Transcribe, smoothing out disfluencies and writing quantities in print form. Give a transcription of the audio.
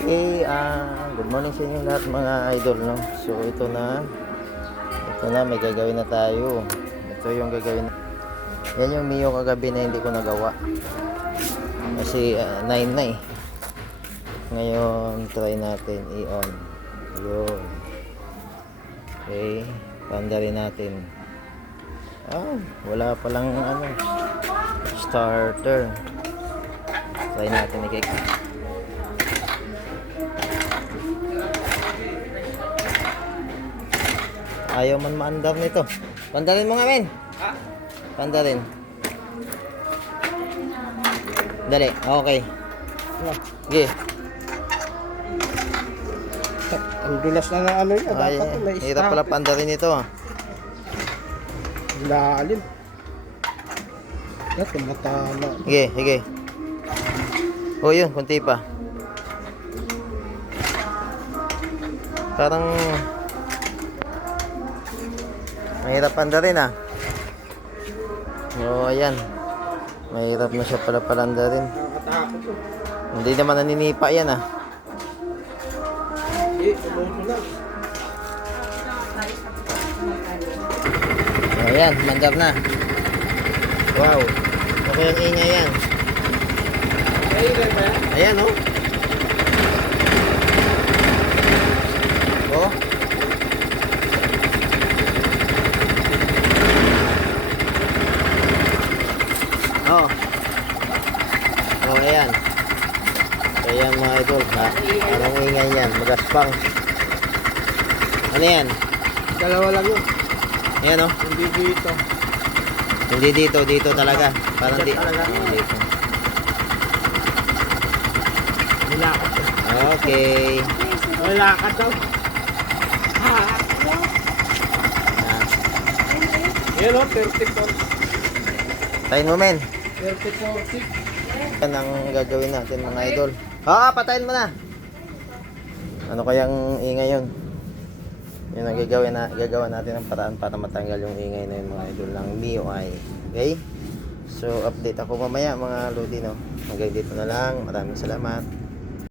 Okay, good morning sa inyo lahat mga idol, no? So ito na, may gagawin na tayo. Ito yung gagawin na. Yan yung Mio kagabi na hindi ko nagawa. Kasi 9 na eh. Ngayon, try natin i-on. Yun. Okay, paandarin natin. Wala palang starter. Try natin i-kick. Ayaw man maandar nito. Pandarin mo nga, men. Pandarin. Dali, okay. Sige. Ang dulas na ng ano yun. Ay, Dapat may hirap pala pandarin nito. lalim. Ito matama. Sige, sige. Oh, yun, kunti pa. Parang mahirap pandarin Oh, ayan. Mahirap na siya pala palandarin. Nakatakot to. Hindi naman naninipa yan Tumuto lang. Ayan, mandar na. Wow. Okay ang ingay yan. Kailan ba yan? Ayan, oh. Oh. Oh. Oh, ayan. Ayan mga idol, anong ingay yan? Magaspang. Ano yan? Dalawa lang yun. Ayan, oh. Hindi dito. Hindi dito, dito talaga. Parang Dito talaga. dito. Nilakad to. Okay. Nilakad daw. Yan o, 34. Tayin mo, men. 34. Yan ang gagawin natin mga idol. Patayin mo na. Ano kayang ingay yun? Yun ang gagawa natin ng paraan para matanggal yung ingay na yung mga idol ng MIUI. Okay? So, update ako mamaya mga lodi, no? Hanggang dito na lang. Maraming salamat.